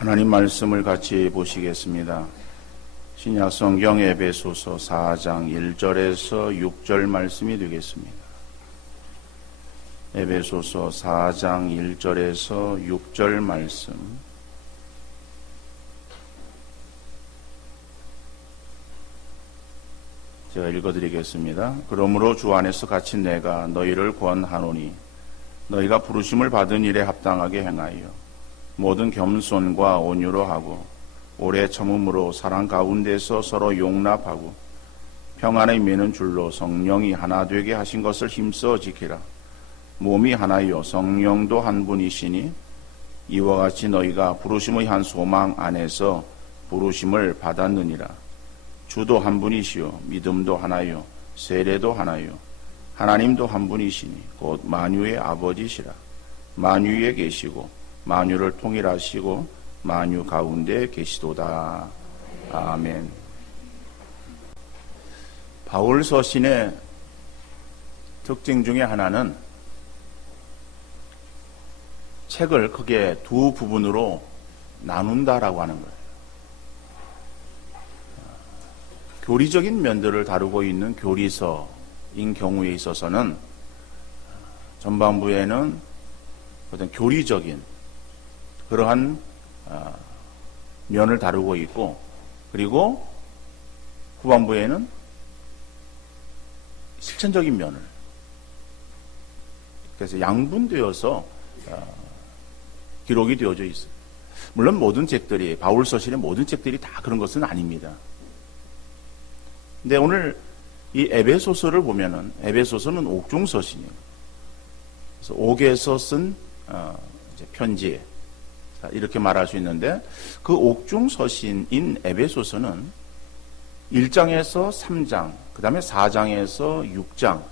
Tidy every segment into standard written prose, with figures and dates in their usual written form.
하나님 말씀을 같이 보시겠습니다. 신약 성경 에베소서 4장 1절에서 6절 말씀이 되겠습니다. 에베소서 4장 1절에서 6절 말씀. 제가 읽어드리겠습니다. 그러므로 주 안에서 갇힌 내가 너희를 권하노니 너희가 부르심을 받은 일에 합당하게 행하여 모든 겸손과 온유로 하고 오래 참음으로 사랑 가운데서 서로 용납하고 평안에 매는 줄로 성령이 하나 되게 하신 것을 힘써 지키라. 몸이 하나요 성령도 한 분이시니 이와 같이 너희가 부르심의 한 소망 안에서 부르심을 받았느니라. 주도 한 분이시요 믿음도 하나요 세례도 하나요 하나님도 한 분이시니 곧 만유의 아버지시라. 만유에 계시고 만유를 통일하시고 만유 가운데 계시도다. 아멘. 바울 서신의 특징 중에 하나는 책을 크게 두 부분으로 나눈다라고 하는 거예요. 교리적인 면들을 다루고 있는 교리서인 경우에 있어서는 전반부에는 어떤 교리적인 그러한 면을 다루고 있고, 그리고 후반부에는 실천적인 면을, 그래서 양분되어서 기록이 되어져 있어요. 물론 모든 책들이, 바울 서신의 모든 책들이 다 그런 것은 아닙니다. 근데 오늘 이 에베소서를 보면은, 에베소서는 옥중 서신이에요. 그래서 옥에서 쓴 편지, 이렇게 말할 수 있는데, 그 옥중 서신인 에베소서는 1장에서 3장, 그 다음에 4장에서 6장,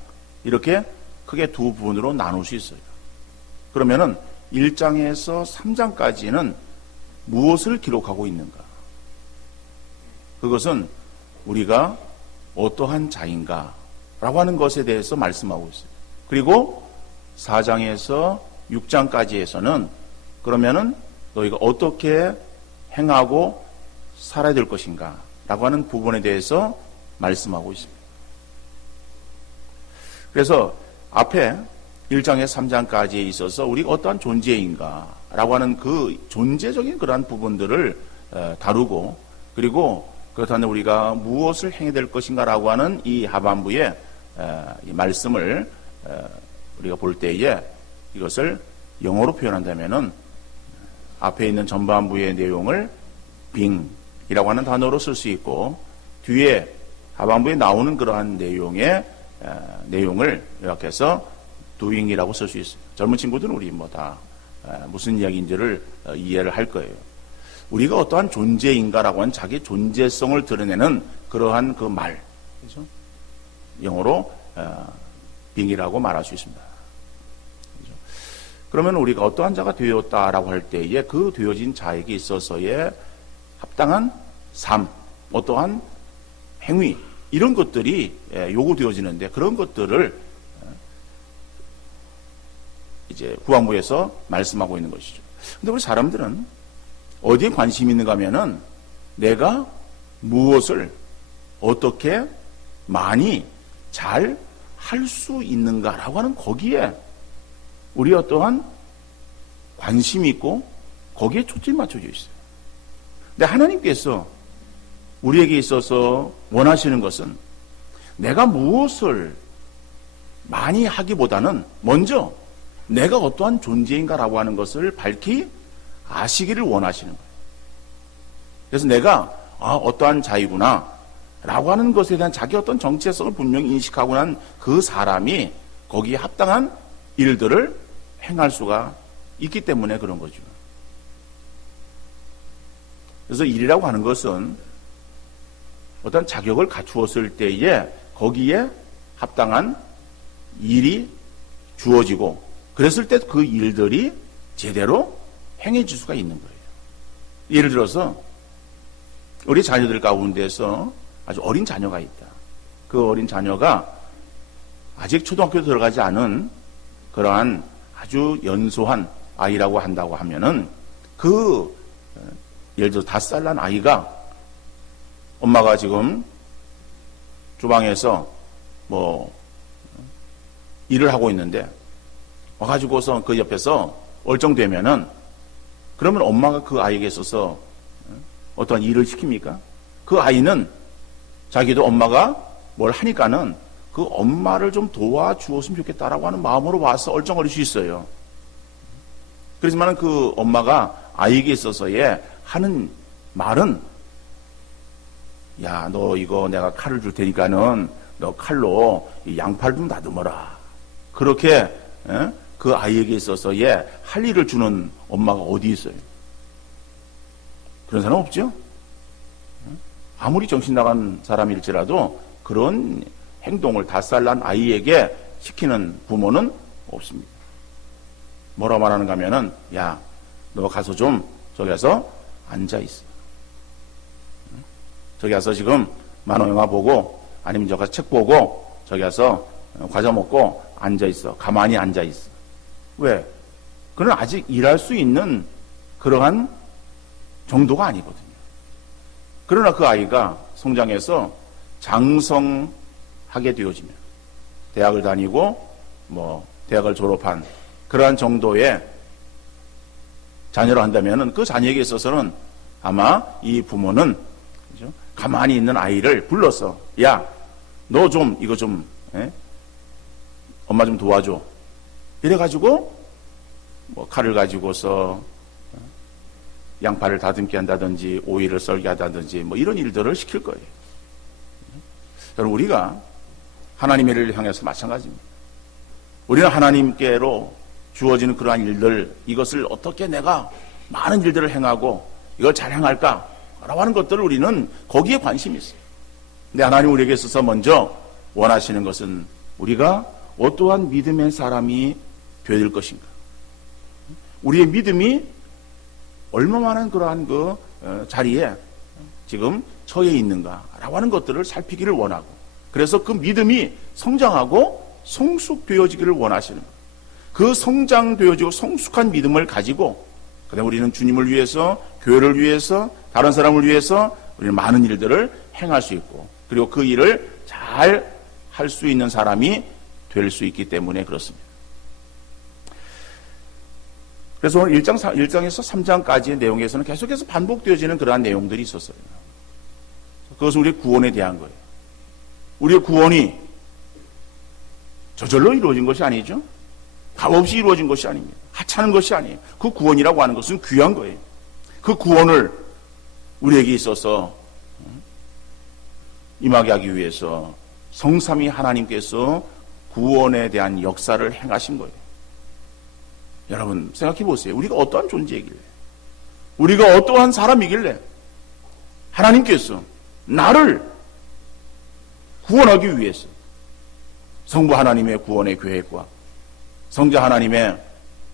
이렇게 크게 두 부분으로 나눌 수 있어요. 그러면은 1장에서 3장까지는 무엇을 기록하고 있는가? 그것은 우리가 어떠한 자인가? 라고 하는 것에 대해서 말씀하고 있어요. 그리고 4장에서 6장까지에서는 그러면은 너희가 어떻게 행하고 살아야 될 것인가? 라고 하는 부분에 대해서 말씀하고 있습니다. 그래서 앞에 1장에서 3장까지에 있어서 우리가 어떠한 존재인가? 라고 하는 그 존재적인 그러한 부분들을 다루고, 그리고 그렇다면 우리가 무엇을 행해야 될 것인가? 라고 하는 이 하반부의 이 말씀을 우리가 볼 때에 이것을 영어로 표현한다면은 앞에 있는 전반부의 내용을 being이라고 하는 단어로 쓸 수 있고, 뒤에 하반부에 나오는 그러한 내용을 요약해서 doing이라고 쓸 수 있어요. 젊은 친구들은 우리 뭐 다 무슨 이야기인지를 이해를 할 거예요. 우리가 어떠한 존재인가라고 하는 자기 존재성을 드러내는 그러한 그 말, 그렇죠? 영어로 being이라고 말할 수 있습니다. 그러면 우리가 어떠한 자가 되었다라고 할 때에 그 되어진 자에게 있어서의 합당한 삶, 어떠한 행위, 이런 것들이 요구되어지는데, 그런 것들을 이제 후반부에서 말씀하고 있는 것이죠. 근데 우리 사람들은 어디에 관심이 있는가 하면은 내가 무엇을 어떻게 많이 잘 할 수 있는가라고 하는 거기에 우리 어떠한 관심이 있고 거기에 초점이 맞춰져 있어요. 근데 하나님께서 우리에게 있어서 원하시는 것은 내가 무엇을 많이 하기보다는 먼저 내가 어떠한 존재인가라고 하는 것을 밝히 아시기를 원하시는 거예요. 그래서 내가 어떠한 자이구나 라고 하는 것에 대한 자기 어떤 정체성을 분명히 인식하고 난 그 사람이 거기에 합당한 일들을 행할 수가 있기 때문에 그런 거죠. 그래서 일이라고 하는 것은 어떤 자격을 갖추었을 때에 거기에 합당한 일이 주어지고, 그랬을 때 그 일들이 제대로 행해질 수가 있는 거예요. 예를 들어서 우리 자녀들 가운데서 아주 어린 자녀가 있다. 그 어린 자녀가 아직 초등학교 들어가지 않은 그러한 아주 연소한 아이라고 한다고 하면은 그 예를 들어 5살 난 아이가 엄마가 지금 주방에서 뭐 일을 하고 있는데 와가지고서 그 옆에서 얼쩡되면은 그러면 엄마가 그 아이에게 있어서 어떠한 일을 시킵니까? 그 아이는 자기도 엄마가 뭘 하니까는 그 엄마를 좀 도와주었으면 좋겠다라고 하는 마음으로 와서 얼쩡거릴 수 있어요. 그렇지만 그 엄마가 아이에게 있어서의 하는 말은 야, 너 이거 내가 칼을 줄 테니까는 너 칼로 이 양파를 좀 다듬어라. 그렇게 그 아이에게 있어서의 할 일을 주는 엄마가 어디 있어요? 그런 사람 없죠? 아무리 정신 나간 사람일지라도 그런 행동을 5살 난 아이에게 시키는 부모는 없습니다. 뭐라 말하는가 하면은 야, 너 가서 좀 저기 가서 앉아있어. 저기 가서 지금 만화 영화 보고 아니면 저기 가서 책 보고 저기 가서 과자 먹고 앉아있어. 가만히 앉아있어. 왜? 그는 아직 일할 수 있는 그러한 정도가 아니거든요. 그러나 그 아이가 성장해서 장성하게 되어지면 대학을 다니고 뭐 대학을 졸업한 그러한 정도의 자녀를 한다면 그 자녀에게 있어서는 아마 이 부모는 그죠? 가만히 있는 아이를 불러서 야, 너 좀 이거 좀 엄마 좀 도와줘. 이래가지고 뭐 칼을 가지고서 양파를 다듬게 한다든지 오이를 썰게 한다든지 뭐 이런 일들을 시킬 거예요. 여러분, 우리가 하나님의 일을 향해서 마찬가지입니다. 우리는 하나님께로 주어지는 그러한 일들, 이것을 어떻게 내가 많은 일들을 행하고 이걸 잘 행할까? 라고 하는 것들을 우리는 거기에 관심이 있어요. 근데 하나님 우리에게 있어서 먼저 원하시는 것은 우리가 어떠한 믿음의 사람이 되어야 될 것인가? 우리의 믿음이 얼마만한 그러한 그 자리에 지금 처해 있는가라고 하는 것들을 살피기를 원하고, 그래서 그 믿음이 성장하고 성숙되어지기를 원하시는 거예요. 그 성장되어지고 성숙한 믿음을 가지고 그다음에 우리는 주님을 위해서, 교회를 위해서, 다른 사람을 위해서 우리는 많은 일들을 행할 수 있고, 그리고 그 일을 잘 할 수 있는 사람이 될 수 있기 때문에 그렇습니다. 그래서 오늘 1장에서 3장까지의 내용에서는 계속해서 반복되어지는 그러한 내용들이 있었어요. 그것은 우리의 구원에 대한 거예요. 우리의 구원이 저절로 이루어진 것이 아니죠. 값없이 이루어진 것이 아닙니다. 하찮은 것이 아니에요. 그 구원이라고 하는 것은 귀한 거예요. 그 구원을 우리에게 있어서 임하게 하기 위해서 성삼위 하나님께서 구원에 대한 역사를 행하신 거예요. 여러분 생각해 보세요. 우리가 어떠한 존재이길래, 우리가 어떠한 사람이길래 하나님께서 나를 구원하기 위해서 성부 하나님의 구원의 계획과 성자 하나님의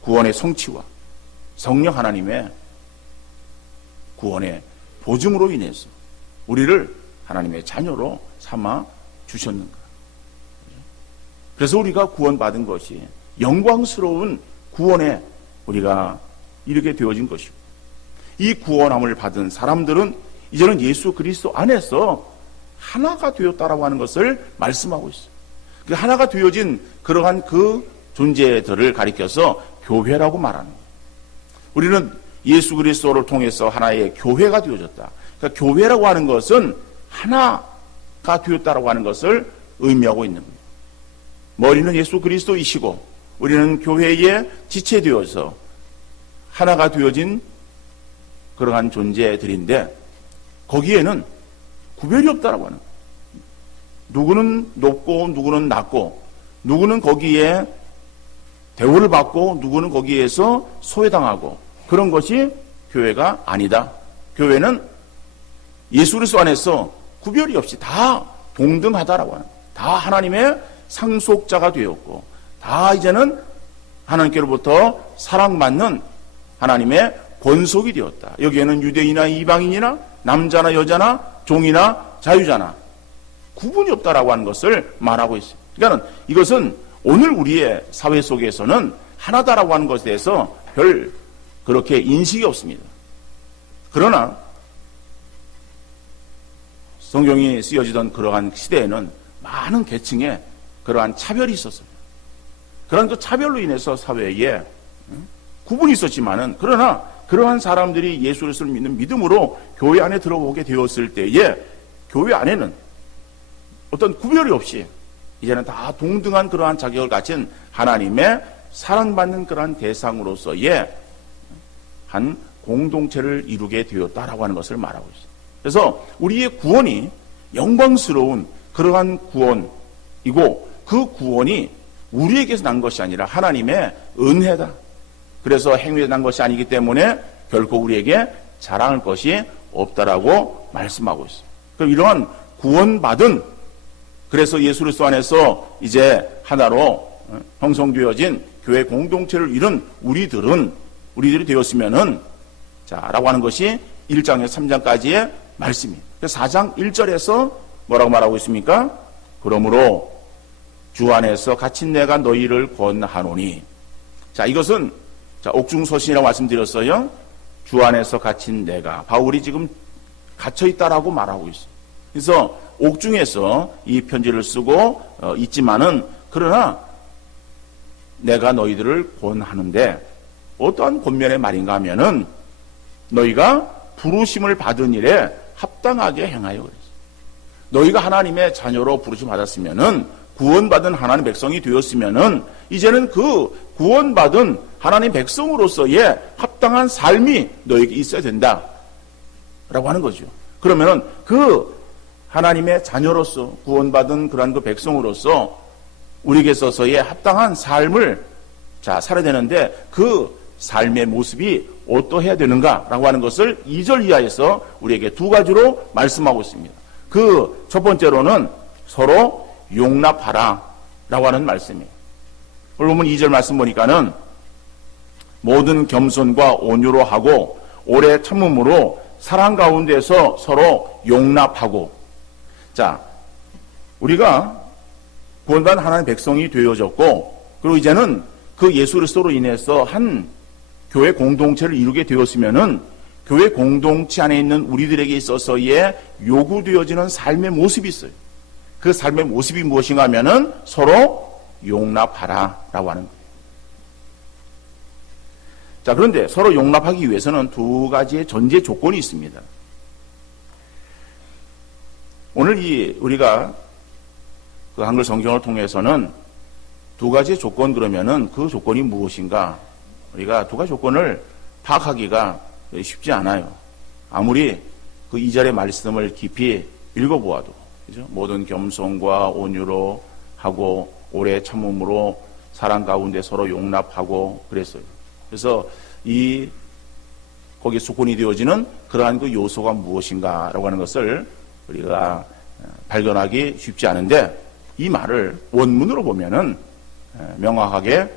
구원의 성취와 성령 하나님의 구원의 보증으로 인해서 우리를 하나님의 자녀로 삼아 주셨는가? 그래서 우리가 구원받은 것이 영광스러운 구원에 우리가 이르게 되어진 것이고, 이 구원함을 받은 사람들은 이제는 예수 그리스도 안에서 하나가 되었다라고 하는 것을 말씀하고 있어요. 그 하나가 되어진 그러한 그 존재들을 가리켜서 교회라고 말하는 거예요. 우리는 예수 그리스도를 통해서 하나의 교회가 되어졌다. 그러니까 교회라고 하는 것은 하나가 되었다라고 하는 것을 의미하고 있는 거예요. 머리는 예수 그리스도이시고 우리는 교회에 지체되어서 하나가 되어진 그러한 존재들인데, 거기에는 구별이 없다라고 하는 거예요. 누구는 높고 누구는 낮고, 누구는 거기에 대우를 받고 누구는 거기에서 소외당하고, 그런 것이 교회가 아니다. 교회는 예수 그리스도 안에서 구별이 없이 다 동등하다라고 하는 거예요. 다 하나님의 상속자가 되었고, 다 이제는 하나님께로부터 사랑받는 하나님의 권속이 되었다. 여기에는 유대인이나 이방인이나 남자나 여자나 종이나 자유자나 구분이 없다라고 하는 것을 말하고 있어요. 그러니까 이것은 오늘 우리의 사회 속에서는 하나다라고 하는 것에 대해서 별 그렇게 인식이 없습니다. 그러나 성경이 쓰여지던 그러한 시대에는 많은 계층의 그러한 차별이 있었어요. 그런 그 차별로 인해서 사회에 구분이 있었지만은, 그러나 그러한 사람들이 예수 그리스도를 믿는 믿음으로 교회 안에 들어오게 되었을 때에 교회 안에는 어떤 구별이 없이 이제는 다 동등한 그러한 자격을 가진 하나님의 사랑받는 그러한 대상으로서의 한 공동체를 이루게 되었다라고 하는 것을 말하고 있습니다. 그래서 우리의 구원이 영광스러운 그러한 구원이고, 그 구원이 우리에게서 난 것이 아니라 하나님의 은혜다. 그래서 행위에 난 것이 아니기 때문에 결코 우리에게 자랑할 것이 없다라고 말씀하고 있습니다. 그럼 이러한 구원받은, 그래서 예수 그리스도 안에서 이제 하나로 형성되어진 교회 공동체를 이룬 우리들이 되었으면은, 라고 하는 것이 1장에서 3장까지의 말씀이에요. 4장 1절에서 뭐라고 말하고 있습니까? 그러므로 주 안에서 갇힌 내가 너희를 권하노니. 이것은 옥중서신이라고 말씀드렸어요. 주 안에서 갇힌 내가. 바울이 지금 갇혀있다라고 말하고 있어요. 그래서 옥중에서 이 편지를 쓰고 있지만은, 그러나 내가 너희들을 권하는데 어떠한 권면의 말인가 하면은, 너희가 부르심을 받은 일에 합당하게 행하여 그랬어요. 너희가 하나님의 자녀로 부르심 받았으면은, 구원받은 하나님 백성이 되었으면은, 이제는 그 구원받은 하나님 백성으로서의 합당한 삶이 너에게 있어야 된다 라고 하는 거죠. 그러면은 그 하나님의 자녀로서 구원받은 그러한 그 백성으로서 우리에게 있어서의 합당한 삶을 살아야 되는데, 그 삶의 모습이 어떠해야 되는가라고 하는 것을 2절 이하에서 우리에게 두 가지로 말씀하고 있습니다. 그 첫 번째로는 서로 용납하라 라고 하는 말씀이에요. 오늘 보면 2절 말씀 보니까는 모든 겸손과 온유로 하고 오래 참음으로 사랑 가운데서 서로 용납하고. 우리가 구원받은 하나님의 백성이 되어졌고, 그리고 이제는 그 예수 그리스도로 인해서 한 교회 공동체를 이루게 되었으면은, 교회 공동체 안에 있는 우리들에게 있어서의 요구되어지는 삶의 모습이 있어요. 그 삶의 모습이 무엇인가 하면은 서로 용납하라 라고 하는 거예요. 그런데 서로 용납하기 위해서는 두 가지의 전제 조건이 있습니다. 오늘 우리가 그 한글 성경을 통해서는 두 가지의 조건, 그러면은 그 조건이 무엇인가? 우리가 두 가지 조건을 파악하기가 쉽지 않아요. 아무리 그 2절의 말씀을 깊이 읽어보아도, 그죠? 모든 겸손과 온유로 하고 오래 참음으로 사랑 가운데 서로 용납하고 그랬어요. 그래서 거기에 조건이 되어지는 그러한 그 요소가 무엇인가라고 하는 것을 우리가 발견하기 쉽지 않은데, 이 말을 원문으로 보면은 명확하게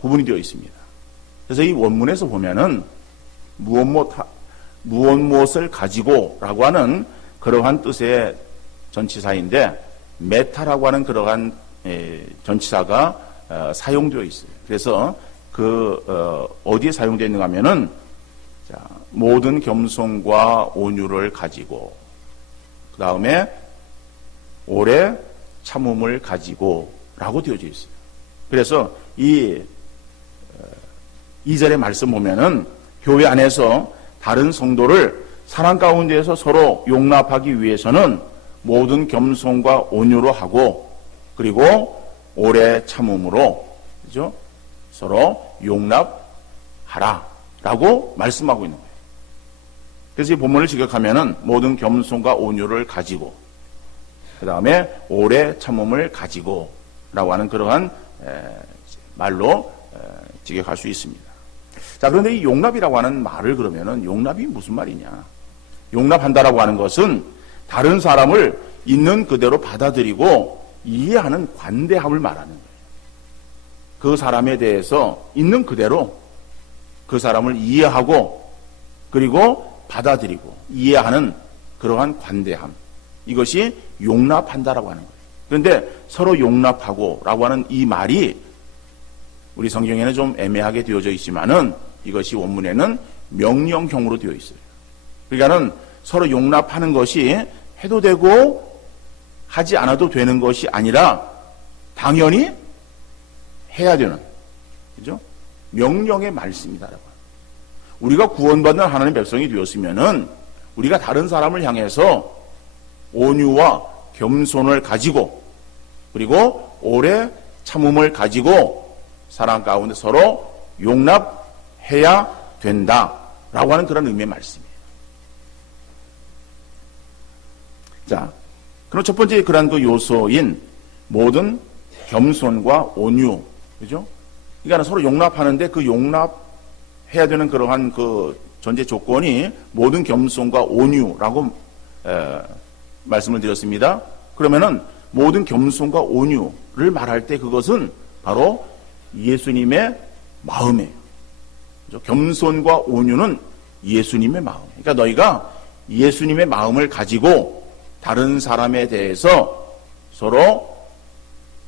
구분이 되어 있습니다. 그래서 이 원문에서 보면은 무엇을 가지고라고 하는 그러한 뜻의 전치사인데, 메타라고 하는 그러한 전치사가 사용되어 있어요. 그래서 어디에 사용되어 있는가 하면은, 모든 겸손과 온유를 가지고, 그 다음에 오래 참음을 가지고 라고 되어져 있어요. 그래서 이 2절의 말씀 보면은, 교회 안에서 다른 성도를 사랑 가운데에서 서로 용납하기 위해서는 모든 겸손과 온유로 하고, 그리고 오래 참음으로, 그죠? 서로 용납하라 라고 말씀하고 있는 거예요. 그래서 이 본문을 직역하면은 모든 겸손과 온유를 가지고, 그 다음에 오래 참음을 가지고 라고 하는 그러한 말로 직역할 수 있습니다. 그런데 이 용납이라고 하는 말을, 그러면은 용납이 무슨 말이냐? 용납한다라고 하는 것은 다른 사람을 있는 그대로 받아들이고 이해하는 관대함을 말하는 거예요. 그 사람에 대해서 있는 그대로 그 사람을 이해하고, 그리고 받아들이고 이해하는 그러한 관대함, 이것이 용납한다라고 하는 거예요. 그런데 서로 용납하고 라고 하는 이 말이 우리 성경에는 좀 애매하게 되어져 있지만은, 이것이 원문에는 명령형으로 되어 있어요. 그러니까는 서로 용납하는 것이 해도 되고 하지 않아도 되는 것이 아니라 당연히 해야 되는, 그죠? 명령의 말씀이다라고. 우리가 구원받는 하나님의 백성이 되었으면은 우리가 다른 사람을 향해서 온유와 겸손을 가지고 그리고 오래 참음을 가지고 사랑 가운데 서로 용납해야 된다라고 하는 그런 의미의 말씀이에요. 자, 그럼 첫 번째 그런 그 요소인 모든 겸손과 온유, 그죠? 그러니까 서로 용납하는데 그 용납해야 되는 그러한 그 전제 조건이 모든 겸손과 온유라고 말씀을 드렸습니다. 그러면은 모든 겸손과 온유를 말할 때 그것은 바로 예수님의 마음이에요. 그죠? 겸손과 온유는 예수님의 마음. 그러니까 너희가 예수님의 마음을 가지고 다른 사람에 대해서 서로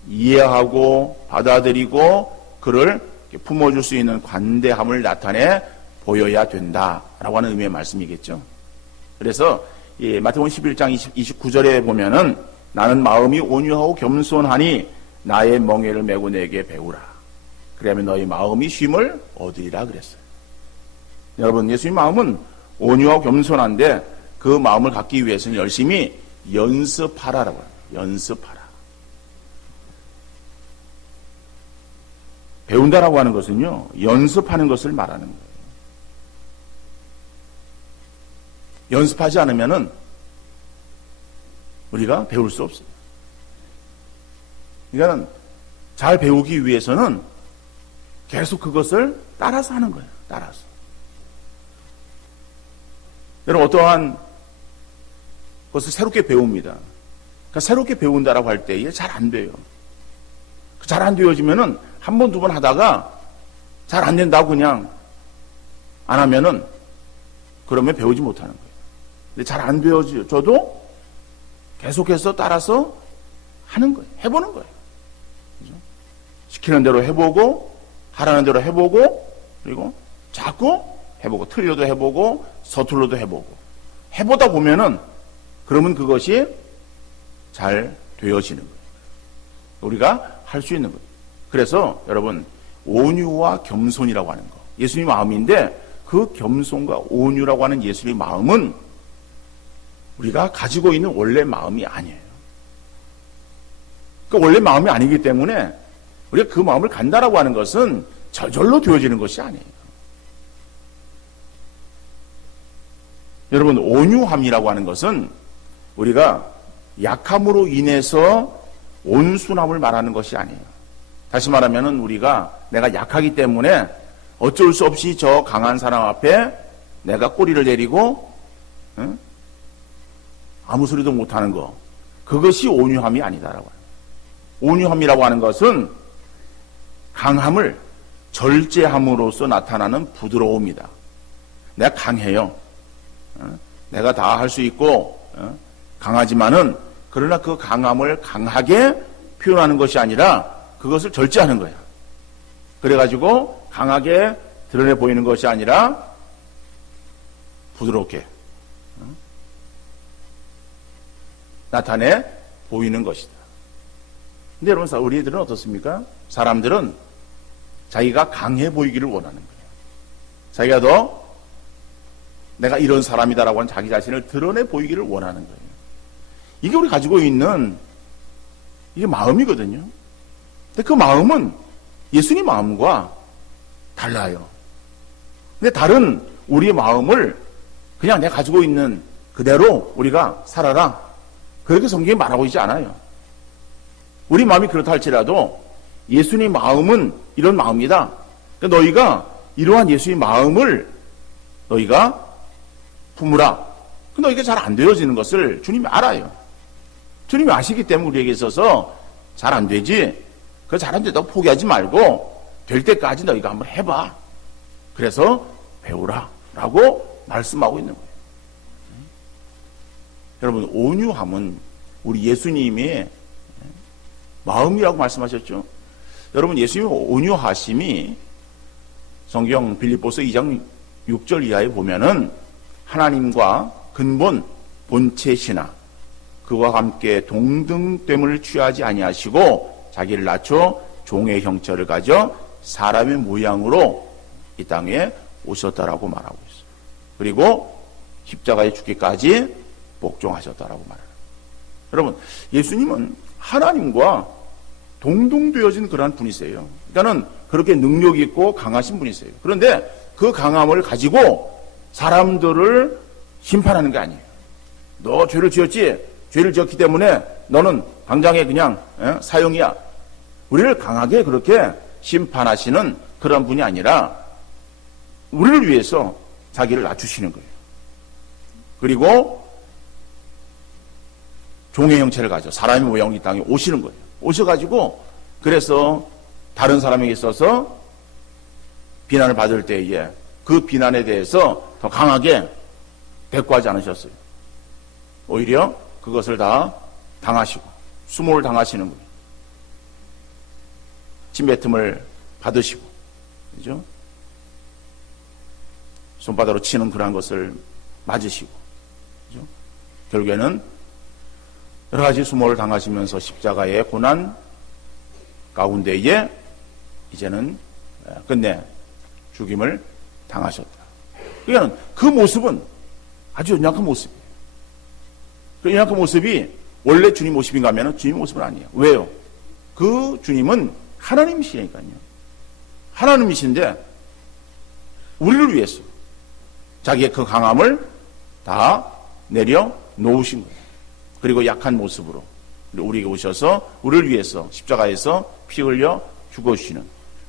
이해하고 받아들이고 그를 품어줄 수 있는 관대함을 나타내 보여야 된다라고 하는 의미의 말씀이겠죠. 그래서 마태복음 11장 29절에 보면은 나는 마음이 온유하고 겸손하니 나의 멍에를 메고 내게 배우라. 그러면 너희 마음이 쉼을 얻으리라 그랬어요. 여러분, 예수님 마음은 온유하고 겸손한데 그 마음을 갖기 위해서는 열심히 연습하라라고 해요. 연습하라. 배운다라고 하는 것은요, 연습하는 것을 말하는 거예요. 연습하지 않으면은 우리가 배울 수 없어요. 그러니까 잘 배우기 위해서는 계속 그것을 따라서 하는 거예요. 따라서. 여러분, 어떠한 것을 새롭게 배웁니다. 그러니까 새롭게 배운다라고 할 때 이게 잘 안 돼요. 잘 안 되어지면은 한 번, 두 번 하다가 잘 안 된다고 그냥 안 하면은 그러면 배우지 못하는 거예요. 근데 잘 안 되어져도 계속해서 따라서 하는 거예요. 해보는 거예요. 그죠? 시키는 대로 해보고, 하라는 대로 해보고, 그리고 자꾸 해보고, 틀려도 해보고, 서툴러도 해보고. 해보다 보면은, 그러면 그것이 잘 되어지는 거예요. 우리가 할 수 있는 거예요. 그래서 여러분, 온유와 겸손이라고 하는 거. 예수님 마음인데, 그 겸손과 온유라고 하는 예수님의 마음은 우리가 가지고 있는 원래 마음이 아니에요. 그러니까 원래 마음이 아니기 때문에 우리가 그 마음을 간다라고 하는 것은 저절로 되어지는 것이 아니에요. 여러분, 온유함이라고 하는 것은 우리가 약함으로 인해서 온순함을 말하는 것이 아니에요. 다시 말하면은 우리가 내가 약하기 때문에 어쩔 수 없이 저 강한 사람 앞에 내가 꼬리를 내리고 아무 소리도 못하는 거, 그것이 온유함이 아니다라고 해요. 온유함이라고 하는 것은 강함을 절제함으로써 나타나는 부드러움이다. 내가 강해요. 내가 다 할 수 있고 강하지만은 그러나 그 강함을 강하게 표현하는 것이 아니라 그것을 절제하는 거야. 그래가지고 강하게 드러내 보이는 것이 아니라 부드럽게 나타내 보이는 것이다. 근데 여러분, 우리들은 어떻습니까? 사람들은 자기가 강해 보이기를 원하는 거예요. 자기가 더 내가 이런 사람이다라고 하는 자기 자신을 드러내 보이기를 원하는 거예요. 이게 우리 가지고 있는 이게 마음이거든요. 근데 그 마음은 예수님 마음과 달라요. 근데 다른 우리의 마음을 그냥 내가 가지고 있는 그대로 우리가 살아라, 그렇게 성경이 말하고 있지 않아요. 우리 마음이 그렇다 할지라도 예수님 마음은 이런 마음이다. 그러니까 너희가 이러한 예수님 마음을 너희가 품으라. 너희가 잘 안 되어지는 것을 주님이 알아요. 주님이 아시기 때문에 우리에게 있어서 잘 안 되지, 그거 잘 안 된다고 포기하지 말고 될 때까지 너희가 한번 해봐. 그래서 배우라 라고 말씀하고 있는 거예요. 여러분, 온유함은 우리 예수님의 마음이라고 말씀하셨죠. 여러분, 예수님의 온유하심이 성경 빌립보서 2장 6절 이하에 보면은 하나님과 근본 본체 신하 그와 함께 동등됨을 취하지 아니하시고 자기를 낮춰 종의 형체를 가져 사람의 모양으로 이 땅에 오셨다라고 말하고 있어요. 그리고 십자가에 죽기까지 복종하셨다라고 말해요. 여러분, 예수님은 하나님과 동등되어진 그러한 분이세요. 그러니까는 그렇게 능력 있고 강하신 분이세요. 그런데 그 강함을 가지고 사람들을 심판하는 게 아니에요. 너 죄를 지었지? 죄를 지었기 때문에 너는 당장에 그냥 사형이야. 우리를 강하게 그렇게 심판하시는 그런 분이 아니라 우리를 위해서 자기를 낮추시는 거예요. 그리고 종의 형체를 가져 사람의 모양으로 이 땅에 오시는 거예요. 오셔가지고 그래서 다른 사람에게 있어서 비난을 받을 때에 그 비난에 대해서 더 강하게 대꾸하지 않으셨어요. 오히려 그것을 다 당하시고 수모를 당하시는 분이에요. 침뱉음을 받으시고, 그죠? 손바닥으로 치는 그러한 것을 맞으시고, 그죠? 결국에는 여러 가지 수모를 당하시면서 십자가의 고난 가운데에 이제는 끝내 죽임을 당하셨다. 그러니까 그 모습은 아주 연약한 모습이에요. 그 연약한 모습이 원래 주님 모습인가 하면 주님 모습은 아니에요. 왜요? 그 주님은 하나님이시니까요. 하나님이신데 우리를 위해서 자기의 그 강함을 다 내려 놓으신 거예요. 그리고 약한 모습으로 우리에게 오셔서 우리를 위해서 십자가에서 피 흘려 죽어주시는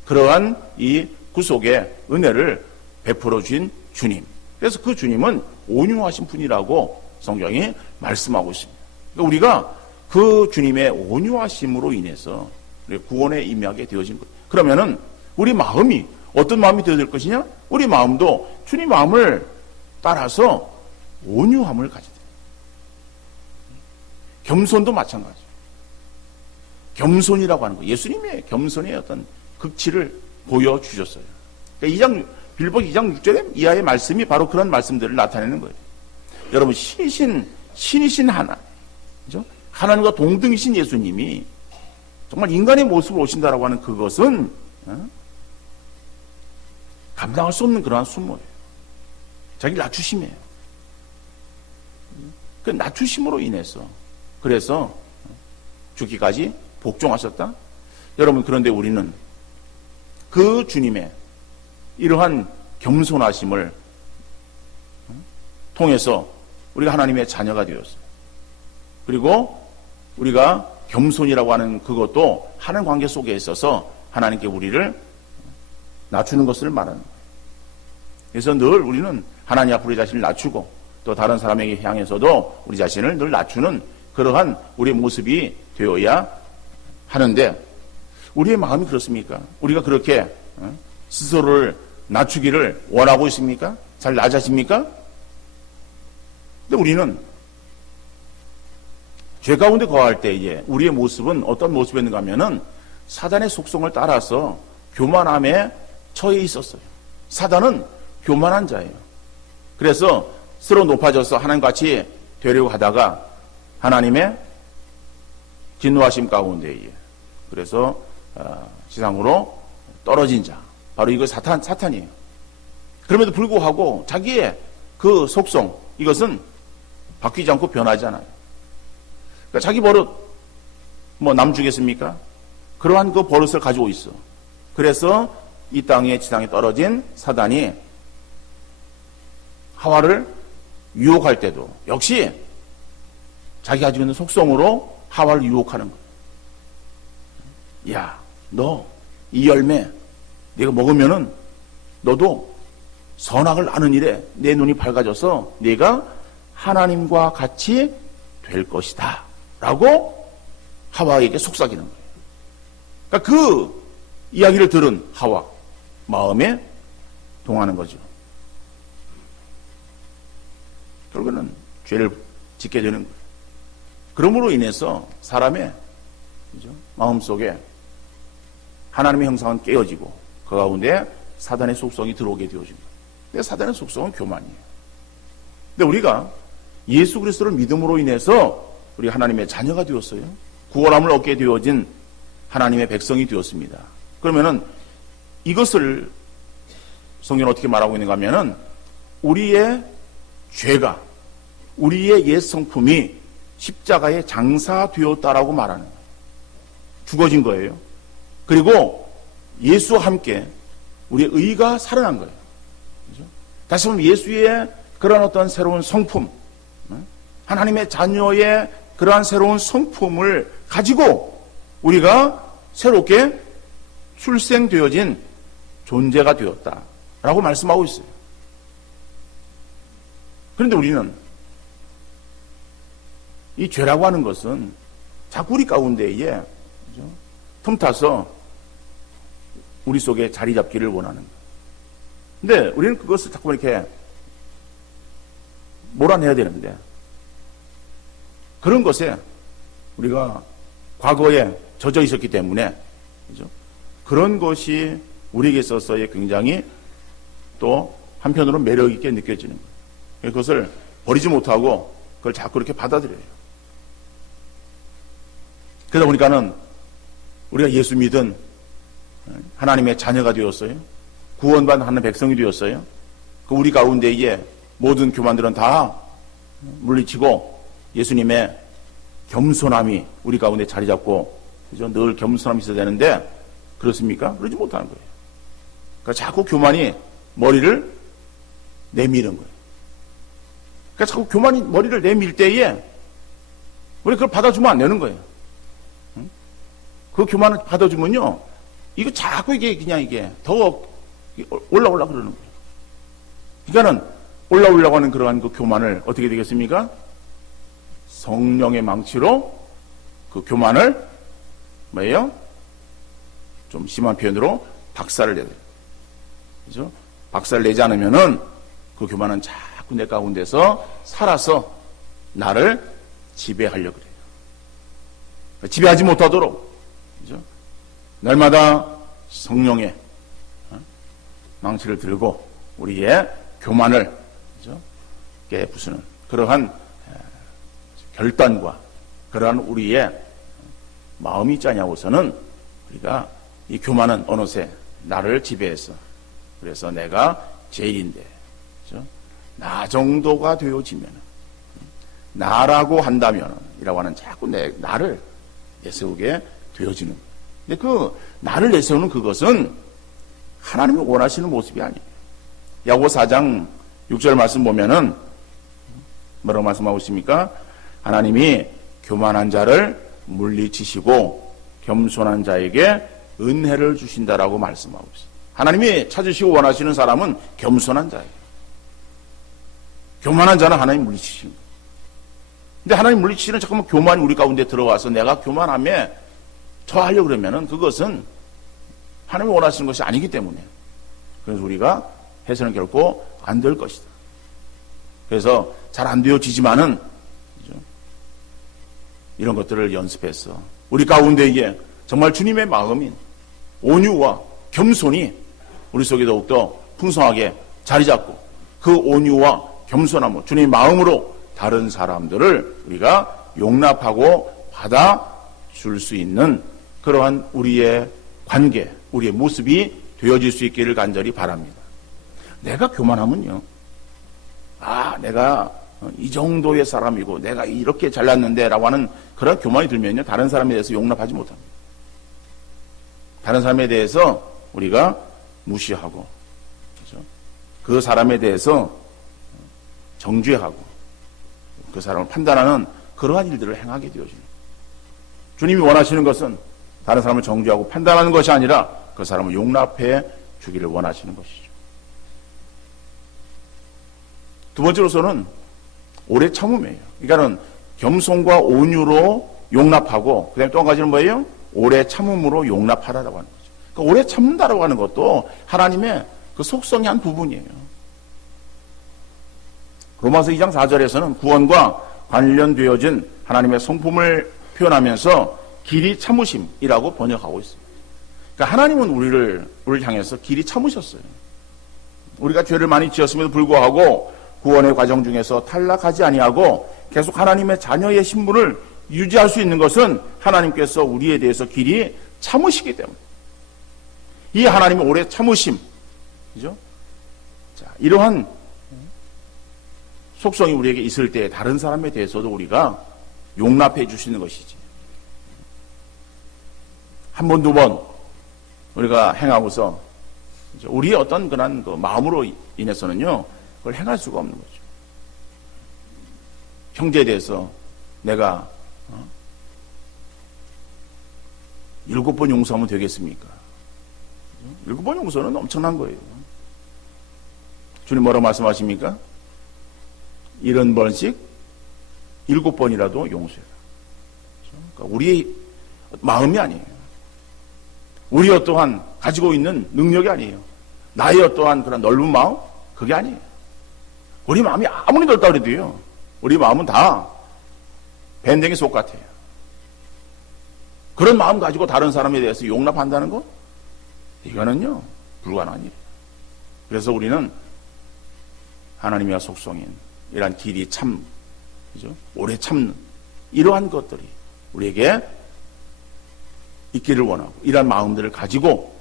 그러한 이 구속의 은혜를 베풀어 주신 주님. 그래서 그 주님은 온유하신 분이라고 성경이 말씀하고 있습니다. 그러니까 우리가 그 주님의 온유하심으로 인해서 구원에 임하게 되어진 거예요. 그러면은 우리 마음이 어떤 마음이 되어야 될 것이냐? 우리 마음도 주님 마음을 따라서 온유함을 가지게 돼요. 겸손도 마찬가지예요. 겸손이라고 하는 거. 예수님의 겸손의 어떤 극치를 보여주셨어요. 그러니까 빌보 2장 6절에 이하의 말씀이 바로 그런 말씀들을 나타내는 거예요. 여러분, 신이신 하나, 그죠? 하나님과 동등이신 예수님이 정말 인간의 모습으로 오신다라고 하는 그것은 감당할 수 없는 그러한 수모예요. 자기 낮추심이에요. 그 낮추심으로 인해서 그래서 죽기까지 복종하셨다. 여러분, 그런데 우리는 그 주님의 이러한 겸손하심을 통해서 우리가 하나님의 자녀가 되었어요. 그리고 우리가 겸손이라고 하는 그것도 하는 관계 속에 있어서 하나님께 우리를 낮추는 것을 말하는 거예요. 그래서 늘 우리는 하나님 앞으로 우리 자신을 낮추고 또 다른 사람에게 향해서도 우리 자신을 늘 낮추는 그러한 우리의 모습이 되어야 하는데 우리의 마음이 그렇습니까? 우리가 그렇게 스스로를 낮추기를 원하고 있습니까? 잘 낮아집니까? 근데 우리는 죄 가운데 거할 때에 우리의 모습은 어떤 모습이었는가 하면은 사단의 속성을 따라서 교만함에 처해 있었어요. 사단은 교만한 자예요. 그래서 스스로 높아져서 하나님같이 되려고 하다가 하나님의 진노하심 가운데에 그래서 지상으로 떨어진 자, 바로 이거 사탄이에요. 그럼에도 불구하고 자기의 그 속성, 이것은 바뀌지 않고 변하지 않아요. 그러니까 자기 버릇, 남 주겠습니까? 그러한 그 버릇을 가지고 있어. 그래서 이 땅에 지상에 떨어진 사단이 하와를 유혹할 때도 역시 자기 가지고 있는 속성으로 하와를 유혹하는 거예요. 야, 너 이 열매 네가 먹으면은 너도 선악을 아는 일에 내 눈이 밝아져서 네가 하나님과 같이 될 것이다 라고 하와에게 속삭이는 거예요. 그러니까 그 이야기를 들은 하와 마음에 동하는 거죠. 결국에는 죄를 짓게 되는 거예요. 그러므로 인해서 사람의 마음속에 하나님의 형상은 깨어지고 그 가운데 사단의 속성이 들어오게 되어집니다. 근데 사단의 속성은 교만이에요. 근데 우리가 예수 그리스도를 믿음으로 인해서 우리 하나님의 자녀가 되었어요. 구원함을 얻게 되어진 하나님의 백성이 되었습니다. 그러면은 이것을 성경은 어떻게 말하고 있는가 하면은 우리의 죄가, 우리의 옛 성품이 십자가에 장사되었다라고 말하는 거예요. 죽어진 거예요. 그리고 예수와 함께 우리의 의가 살아난 거예요. 그렇죠? 다시 보면 예수의 그러한 어떤 새로운 성품, 하나님의 자녀의 그러한 새로운 성품을 가지고 우리가 새롭게 출생되어진 존재가 되었다라고 말씀하고 있어요. 그런데 우리는 이 죄라고 하는 것은 자꾸 우리 가운데에 그렇죠? 틈타서 우리 속에 자리 잡기를 원하는 거예요. 근데 우리는 그것을 자꾸 이렇게 몰아내야 되는데 그런 것에 우리가 과거에 젖어 있었기 때문에 그렇죠? 그런 것이 우리에게 있어서의 굉장히 또 한편으로 매력 있게 느껴지는 거예요. 그것을 버리지 못하고 그걸 자꾸 이렇게 받아들여요. 그러다 보니까는 우리가 예수 믿은 하나님의 자녀가 되었어요. 구원받은 하나님의 백성이 되었어요. 그 우리 가운데에 모든 교만들은 다 물리치고 예수님의 겸손함이 우리 가운데 자리 잡고 그죠? 늘 겸손함이 있어야 되는데 그렇습니까? 그러지 못하는 거예요. 그러니까 자꾸 교만이 머리를 내미는 거예요. 그러니까 자꾸 교만이 머리를 내밀 때에 우리 그걸 받아주면 안 되는 거예요. 그 교만을 받아주면요, 이거 자꾸 이게 더 올라오려고 그러는 거예요. 그러니까는 올라오려고 하는 그러한 그 교만을 어떻게 되겠습니까? 성령의 망치로 그 교만을 뭐예요? 좀 심한 표현으로 박살을 내야 돼요. 그죠? 박살을 내지 않으면은 그 교만은 자꾸 내 가운데서 살아서 나를 지배하려고 그래요. 지배하지 못하도록 그죠? 날마다 성령의 망치를 들고 우리의 교만을 그죠? 깨부수는 그러한 결단과 그러한 우리의 마음이 있자냐고서는 우리가 이 교만은 어느새 나를 지배해서 그래서 내가 죄인인데 그죠? 나 정도가 되어지면 나라고 한다면 이라고 하는 자꾸 나를 내세우게 되어지는 근데 그 나를 내세우는 그것은 하나님이 원하시는 모습이 아니에요. 야고보 4장 6절 말씀 보면은 뭐라고 말씀하고 있습니까? 하나님이 교만한 자를 물리치시고 겸손한 자에게 은혜를 주신다라고 말씀하고 있어요. 하나님이 찾으시고 원하시는 사람은 겸손한 자예요. 교만한 자는 하나님 물리치시는 거예요. 근데 하나님 물리치시는 잠깐만 교만이 우리 가운데 들어와서 내가 교만함에 처하려고 그러면은 그것은 하나님이 원하시는 것이 아니기 때문에 그래서 우리가 해서는 결코 안 될 것이다. 그래서 잘 안 되어지지만은 이런 것들을 연습해서 우리 가운데에 정말 주님의 마음인 온유와 겸손이 우리 속에 더욱더 풍성하게 자리 잡고 그 온유와 겸손함으로 주님의 마음으로 다른 사람들을 우리가 용납하고 받아줄 수 있는 그러한 우리의 관계, 우리의 모습이 되어질 수 있기를 간절히 바랍니다. 내가 교만하면요, 내가 이 정도의 사람이고 내가 이렇게 잘났는데 라고 하는 그런 교만이 들면요, 다른 사람에 대해서 용납하지 못합니다. 다른 사람에 대해서 우리가 무시하고 그렇죠? 그 사람에 대해서 정죄하고 그 사람을 판단하는 그러한 일들을 행하게 되어집니다. 주님이 원하시는 것은 다른 사람을 정죄하고 판단하는 것이 아니라 그 사람을 용납해 주기를 원하시는 것이죠. 두 번째로서는 오래 참음이에요. 그러니까는 겸손과 온유로 용납하고 그다음에 또 한 가지는 뭐예요? 오래 참음으로 용납하라라고 하는 거죠. 그러니까 오래 참는다라고 하는 것도 하나님의 그 속성의 한 부분이에요. 로마서 2장 4절에서는 구원과 관련되어진 하나님의 성품을 표현하면서 길이 참으심이라고 번역하고 있습니다. 그러니까 하나님은 우리를 향해서 길이 참으셨어요. 우리가 죄를 많이 지었음에도 불구하고 구원의 과정 중에서 탈락하지 아니하고 계속 하나님의 자녀의 신분을 유지할 수 있는 것은 하나님께서 우리에 대해서 길이 참으시기 때문에, 이 하나님의 오래 참으심, 그죠? 자, 이러한 속성이 우리에게 있을 때 다른 사람에 대해서도 우리가 용납해 주시는 것이지. 한 번, 두 번 우리가 행하고서 우리의 어떤 그런 그 마음으로 인해서는요, 그걸 행할 수가 없는 거죠. 형제에 대해서 내가 7번 용서하면 되겠습니까? 7번 용서는 엄청난 거예요. 주님 뭐라고 말씀하십니까? 70번씩 7번이라도 용서해라. 그러니까 우리의 마음이 아니에요. 우리 어떠한 가지고 있는 능력이 아니에요. 나의 어떠한 그런 넓은 마음? 그게 아니에요. 우리 마음이 아무리 넓다 그래도요, 우리 마음은 다 밴댕이 속 같아요. 그런 마음 가지고 다른 사람에 대해서 용납한다는 거? 이거는요, 불가능한 일이에요. 그래서 우리는 하나님의 속성인 이러한 길이 참, 그죠? 오래 참는 이러한 것들이 우리에게 있기를 원하고, 이러한 마음들을 가지고,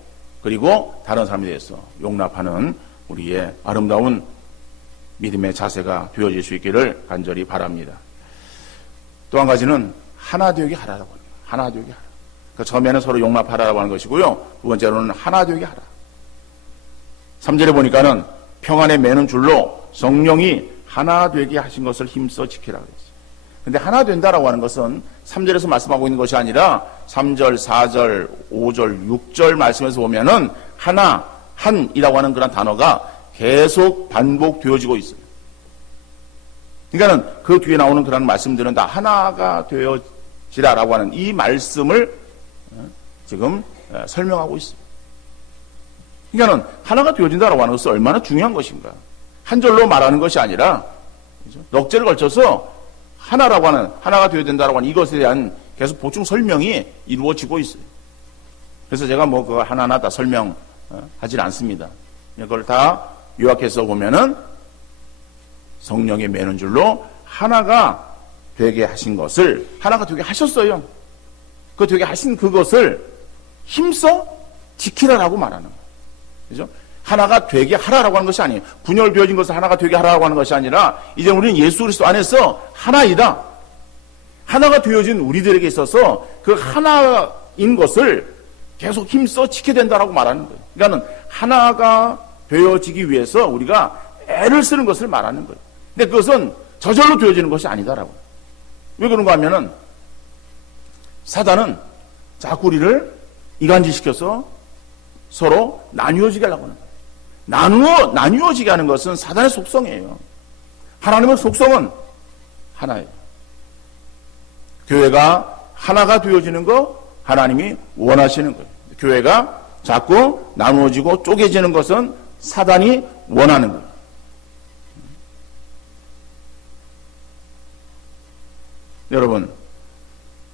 그리고 다른 사람에 대해서 용납하는 우리의 아름다운 믿음의 자세가 되어질 수 있기를 간절히 바랍니다. 또 한 가지는 하나 되게 하라고 합니다. 하나 되게 하라. 그러니까 처음에는 서로 용납하라고 하는 것이고요. 두 번째로는 하나 되게 하라. 3절에 보니까는 평안에 매는 줄로 성령이 하나 되게 하신 것을 힘써 지키라고 했어요. 근데 하나 된다라고 하는 것은 3절에서 말씀하고 있는 것이 아니라 3절, 4절, 5절, 6절 말씀에서 보면은 하나, 한이라고 하는 그런 단어가 계속 반복되어지고 있어요. 그러니까는 그 뒤에 나오는 그런 말씀들은 다 하나가 되어지라라고 하는 이 말씀을 지금 설명하고 있어요. 그러니까는 하나가 되어진다라고 하는 것은 얼마나 중요한 것인가. 한 절로 말하는 것이 아니라 넉 절을 걸쳐서 하나라고 하는, 하나가 되어야 된다라고 하는 이것에 대한 계속 보충 설명이 이루어지고 있어요. 그래서 제가 뭐 그거 하나하나 다 설명하지 않습니다. 그걸 다 요약해서 보면은 성령의 매는 줄로 하나가 되게 하신 것을, 하나가 되게 하셨어요. 그 되게 하신 그것을 힘써 지키라라고 말하는 거예요. 그죠? 하나가 되게 하라라고 하는 것이 아니에요. 분열되어진 것을 하나가 되게 하라고 하는 것이 아니라, 이제 우리는 예수 그리스도 안에서 하나이다. 하나가 되어진 우리들에게 있어서 그 하나인 것을 계속 힘써 지켜야 된다라고 말하는 거예요. 그러니까는 하나가 되어지기 위해서 우리가 애를 쓰는 것을 말하는 거예요. 근데 그것은 저절로 되어지는 것이 아니다라고. 왜 그런가 하면은 사단은 자꾸 우리를 이간질시켜서 서로 나뉘어지게 하려고 하는 거예요. 나뉘어지게 하는 것은 사단의 속성이에요. 하나님의 속성은 하나예요. 교회가 하나가 되어지는 거 하나님이 원하시는 거예요. 교회가 자꾸 나누어지고 쪼개지는 것은 사단이 원하는 거예요. 여러분,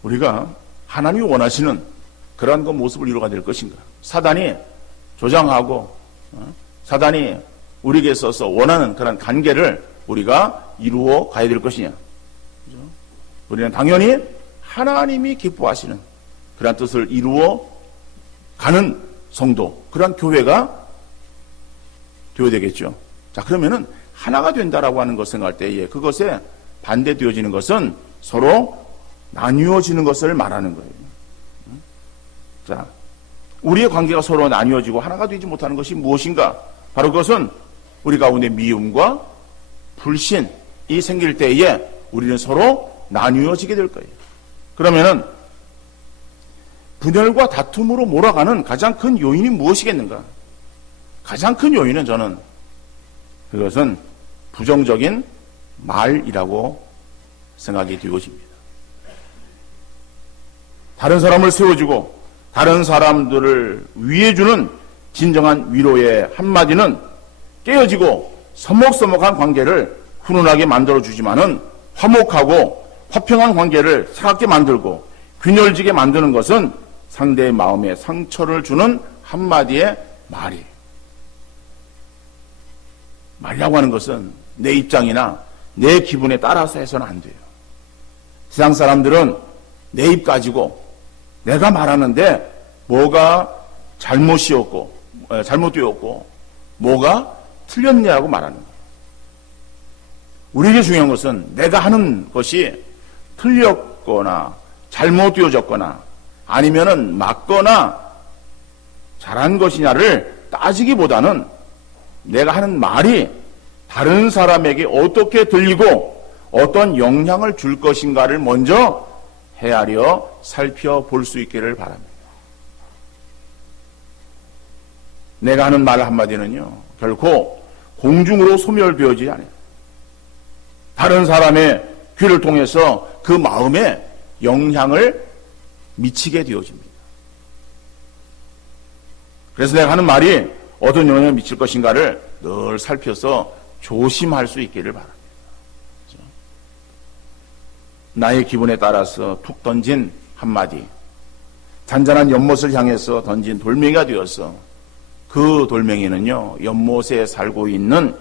우리가 하나님이 원하시는 그러한 그 모습을 이루어가 될 것인가? 사단이 조장하고 사단이 우리에게 있어서 원하는 그런 관계를 우리가 이루어 가야 될 것이냐? 그렇죠? 우리는 당연히 하나님이 기뻐하시는 그런 뜻을 이루어 가는 성도, 그런 교회가 되어야 되겠죠. 자, 그러면은 하나가 된다라고 하는 것 생각할 때에 그것에 반대되어지는 것은 서로 나뉘어지는 것을 말하는 거예요. 자, 우리의 관계가 서로 나뉘어지고 하나가 되지 못하는 것이 무엇인가? 바로 그것은 우리 가운데 미움과 불신이 생길 때에 우리는 서로 나뉘어지게 될 거예요. 그러면은 분열과 다툼으로 몰아가는 가장 큰 요인이 무엇이겠는가? 가장 큰 요인은 저는 그것은 부정적인 말이라고 생각이 되어집니다. 다른 사람을 세워주고 다른 사람들을 위해주는 진정한 위로의 한마디는 깨어지고 서먹서먹한 관계를 훈훈하게 만들어주지만은 화목하고 화평한 관계를 차갑게 만들고 균열지게 만드는 것은 상대의 마음에 상처를 주는 한마디의 말이에요. 말이라고 하는 것은 내 입장이나 내 기분에 따라서 해서는 안 돼요. 세상 사람들은 내 입 가지고 내가 말하는데 뭐가 잘못되었고 뭐가 틀렸냐고 말하는 거예요. 우리에게 중요한 것은 내가 하는 것이 틀렸거나 잘못되어졌거나 아니면은 맞거나 잘한 것이냐를 따지기보다는 내가 하는 말이 다른 사람에게 어떻게 들리고 어떤 영향을 줄 것인가를 먼저 헤아려 살펴볼 수 있기를 바랍니다. 내가 하는 말 한마디는요, 결코 공중으로 소멸되어지지 않아요. 다른 사람의 귀를 통해서 그 마음에 영향을 미치게 되어집니다. 그래서 내가 하는 말이 어떤 영향을 미칠 것인가를 늘 살펴서 조심할 수 있기를 바랍니다. 그렇죠? 나의 기분에 따라서 툭 던진 한마디, 잔잔한 연못을 향해서 던진 돌멩이가 되어서 그 돌멩이는요, 연못에 살고 있는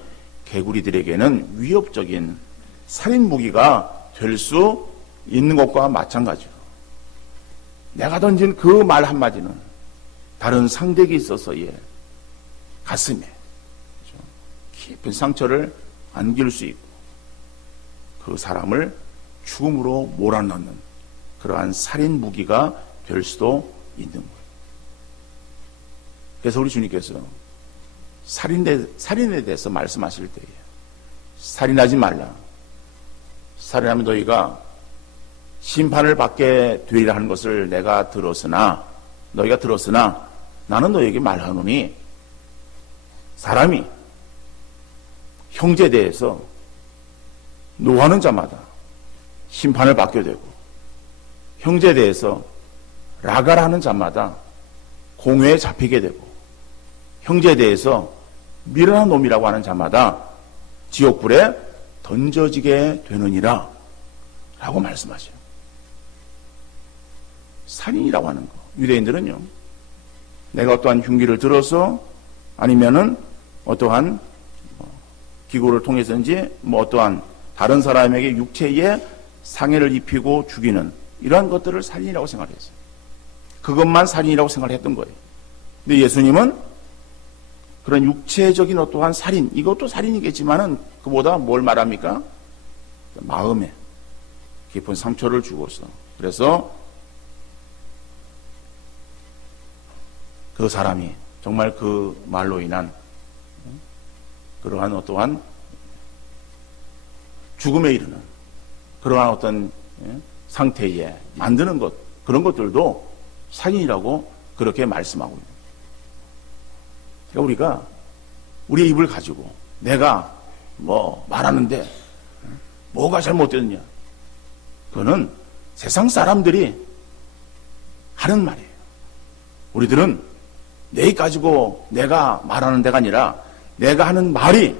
개구리들에게는 위협적인 살인 무기가 될 수 있는 것과 마찬가지로 내가 던진 그 말 한마디는 다른 상대에게 있어서의 가슴에 그렇죠? 깊은 상처를 안길 수 있고 그 사람을 죽음으로 몰아넣는 그러한 살인 무기가 될 수도 있는 거예요. 그래서 우리 주님께서 살인에 대해서 말씀하실 때에 살인하지 말라. 살인하면 너희가 심판을 받게 되리라 하는 것을 너희가 들었으나 나는 너희에게 말하노니 사람이 형제에 대해서 노하는 자마다 심판을 받게 되고 형제에 대해서 라가라는 자마다 공회에 잡히게 되고 형제에 대해서 미련한 놈이라고 하는 자마다 지옥불에 던져지게 되느니라 라고 말씀하셔요. 살인이라고 하는 거, 유대인들은요, 내가 어떠한 흉기를 들어서 아니면은 어떠한 기구를 통해서인지 어떠한 다른 사람에게 육체에 상해를 입히고 죽이는 이러한 것들을 살인이라고 생각했어요. 그것만 살인이라고 생각했던 거예요. 근데 예수님은 그런 육체적인 어떠한 살인, 이것도 살인이겠지만은 그보다 뭘 말합니까? 마음에 깊은 상처를 주고서 그래서 그 사람이 정말 그 말로 인한 그러한 어떠한 죽음에 이르는 그러한 어떤 상태에 만드는 것, 그런 것들도 살인이라고 그렇게 말씀하고 있는 거예요. 그러니까 우리가 우리의 입을 가지고 내가 말하는데 뭐가 잘못됐느냐, 그거는 세상 사람들이 하는 말이에요. 우리들은 내 입 가지고 내가 말하는 데가 아니라 내가 하는 말이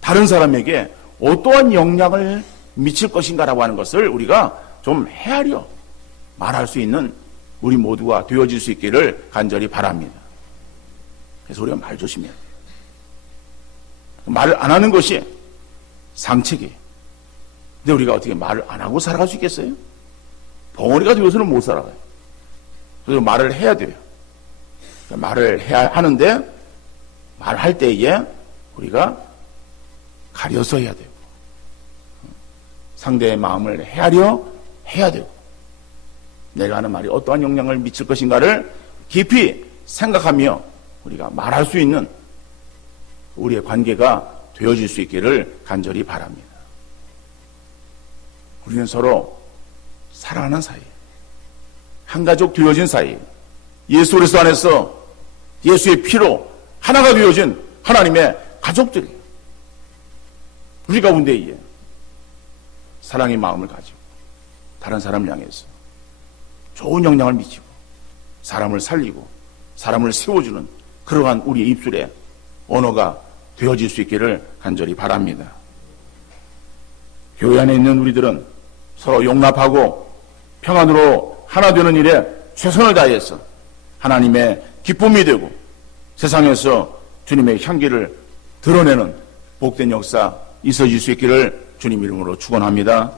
다른 사람에게 어떠한 영향을 미칠 것인가라고 하는 것을 우리가 좀 헤아려 말할 수 있는 우리 모두가 되어질 수 있기를 간절히 바랍니다. 그래서 우리가 말 조심해야 돼요. 말을 안 하는 것이 상책이에요. 근데 우리가 어떻게 말을 안 하고 살아갈 수 있겠어요? 벙어리가 되어서는 못 살아가요. 그래서 말을 해야 돼요. 말을 해야 하는데 말할 때에 우리가 가려서 해야 되고 상대의 마음을 헤아려 해야 되고 내가 하는 말이 어떠한 영향을 미칠 것인가를 깊이 생각하며 우리가 말할 수 있는 우리의 관계가 되어질 수 있기를 간절히 바랍니다. 우리는 서로 사랑하는 사이, 한 가족 되어진 사이, 예수 그리스도 안에서 예수의 피로 하나가 되어진 하나님의 가족들이에요. 우리 가운데에 사랑의 마음을 가지고 다른 사람을 향해서 좋은 영향을 미치고 사람을 살리고 사람을 세워주는 그러한 우리의 입술에 언어가 되어질 수 있기를 간절히 바랍니다. 교회 안에 있는 우리들은 서로 용납하고 평안으로 하나 되는 일에 최선을 다해서 하나님의 기쁨이 되고 세상에서 주님의 향기를 드러내는 복된 역사 있어질 수 있기를 주님 이름으로 축원합니다.